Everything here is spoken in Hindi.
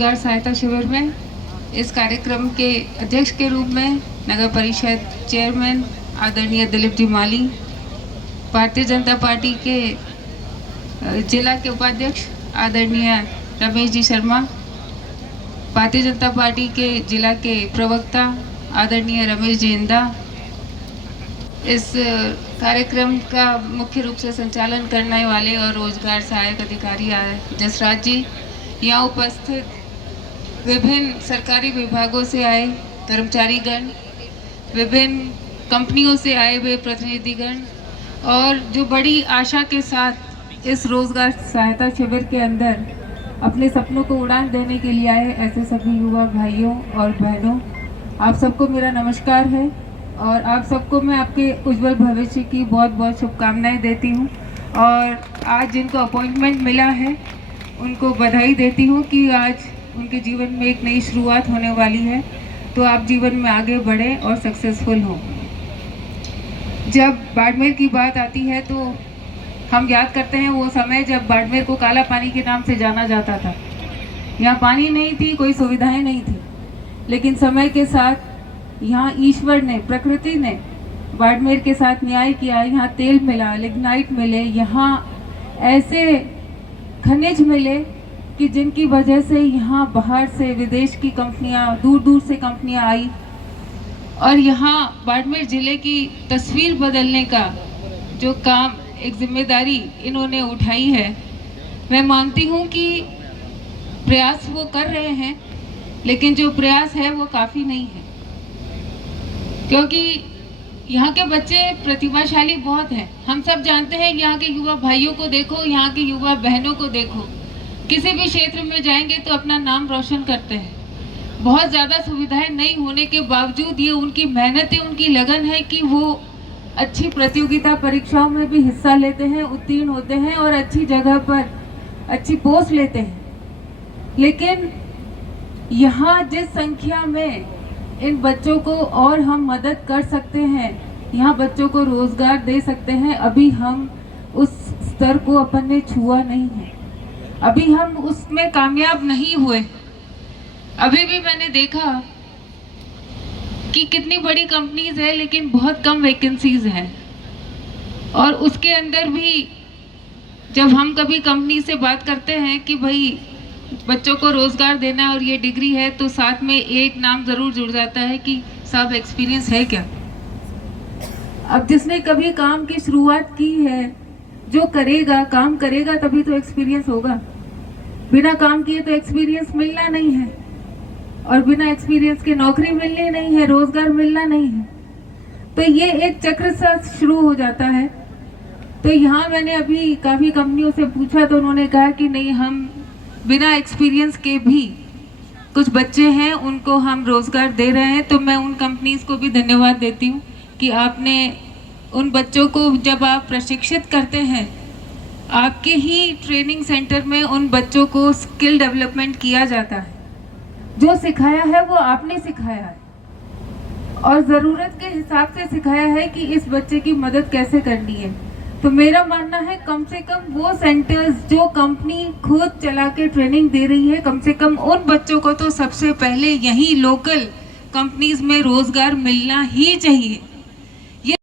रोजगार सहायता शिविर में इस कार्यक्रम के अध्यक्ष के रूप में नगर परिषद चेयरमैन आदरणीय दिलीप जी माली, भारतीय जनता पार्टी के जिला के उपाध्यक्ष आदरणीय रमेश जी शर्मा, भारतीय जनता पार्टी के जिला के प्रवक्ता आदरणीय रमेश जी इंदा, इस कार्यक्रम का मुख्य रूप से संचालन करने वाले और रोजगार सहायक अधिकारी जसराज जी, यहाँ उपस्थित विभिन्न सरकारी विभागों से आए कर्मचारीगण, विभिन्न कंपनियों से आए हुए प्रतिनिधिगण और जो बड़ी आशा के साथ इस रोजगार सहायता शिविर के अंदर अपने सपनों को उड़ान देने के लिए आए, ऐसे सभी युवा भाइयों और बहनों, आप सबको मेरा नमस्कार है और आप सबको मैं आपके उज्जवल भविष्य की बहुत बहुत शुभकामनाएं देती हूं। और आज जिनको अपॉइंटमेंट मिला है उनको बधाई देती हूं कि आज उनके जीवन में एक नई शुरुआत होने वाली है, तो आप जीवन में आगे बढ़ें और सक्सेसफुल हों। जब बाड़मेर की बात आती है तो हम याद करते हैं वो समय जब बाड़मेर को काला पानी के नाम से जाना जाता था। यहाँ पानी नहीं थी, कोई सुविधाएं नहीं थी, लेकिन समय के साथ यहाँ ईश्वर ने, प्रकृति ने बाड़मेर के साथ न्याय किया। यहाँ तेल मिला, लिग्नाइट मिले, यहाँ ऐसे खनिज मिले कि जिनकी वजह से यहाँ बाहर से विदेश की कंपनियाँ, दूर दूर से कंपनियाँ आई और यहाँ बाड़मेर ज़िले की तस्वीर बदलने का जो काम, एक जिम्मेदारी इन्होंने उठाई है। मैं मानती हूँ कि प्रयास वो कर रहे हैं, लेकिन जो प्रयास है वो काफ़ी नहीं है, क्योंकि यहाँ के बच्चे प्रतिभाशाली बहुत हैं। हम सब जानते हैं, यहाँ के युवा भाइयों को देखो, यहाँ की युवा बहनों को देखो, किसी भी क्षेत्र में जाएंगे तो अपना नाम रोशन करते हैं। बहुत ज़्यादा सुविधाएं नहीं होने के बावजूद ये उनकी मेहनत है, उनकी लगन है कि वो अच्छी प्रतियोगिता परीक्षाओं में भी हिस्सा लेते हैं, उत्तीर्ण होते हैं और अच्छी जगह पर अच्छी पोस्ट लेते हैं। लेकिन यहाँ जिस संख्या में इन बच्चों को और हम मदद कर सकते हैं, यहाँ बच्चों को रोजगार दे सकते हैं, अभी हम उस स्तर को अपन ने छुआ नहीं है, अभी हम उसमें कामयाब नहीं हुए। अभी भी मैंने देखा कि कितनी बड़ी कंपनीज है लेकिन बहुत कम वैकेंसीज हैं, और उसके अंदर भी जब हम कभी कंपनी से बात करते हैं कि भाई बच्चों को रोजगार देना और ये डिग्री है, तो साथ में एक नाम जरूर जुड़ जाता है कि साहब एक्सपीरियंस है क्या। अब जिसने कभी काम की शुरुआत की है, जो करेगा, काम करेगा तभी तो एक्सपीरियंस होगा। बिना काम किए तो एक्सपीरियंस मिलना नहीं है, और बिना एक्सपीरियंस के नौकरी मिलनी नहीं है, रोजगार मिलना नहीं है। तो ये एक चक्र सा शुरू हो जाता है। तो यहाँ मैंने अभी काफ़ी कंपनियों से पूछा तो उन्होंने कहा कि नहीं, हम बिना एक्सपीरियंस के भी कुछ बच्चे हैं उनको हम रोजगार दे रहे हैं। तो मैं उन कंपनीज को भी धन्यवाद देती हूँ कि आपने उन बच्चों को, जब आप प्रशिक्षित करते हैं, आपके ही ट्रेनिंग सेंटर में उन बच्चों को स्किल डेवलपमेंट किया जाता है। जो सिखाया है वो आपने सिखाया है और ज़रूरत के हिसाब से सिखाया है कि इस बच्चे की मदद कैसे करनी है। तो मेरा मानना है कम से कम वो सेंटर्स जो कंपनी खुद चला के ट्रेनिंग दे रही है, कम से कम उन बच्चों को तो सबसे पहले यही लोकल कंपनीज में रोजगार मिलना ही चाहिए।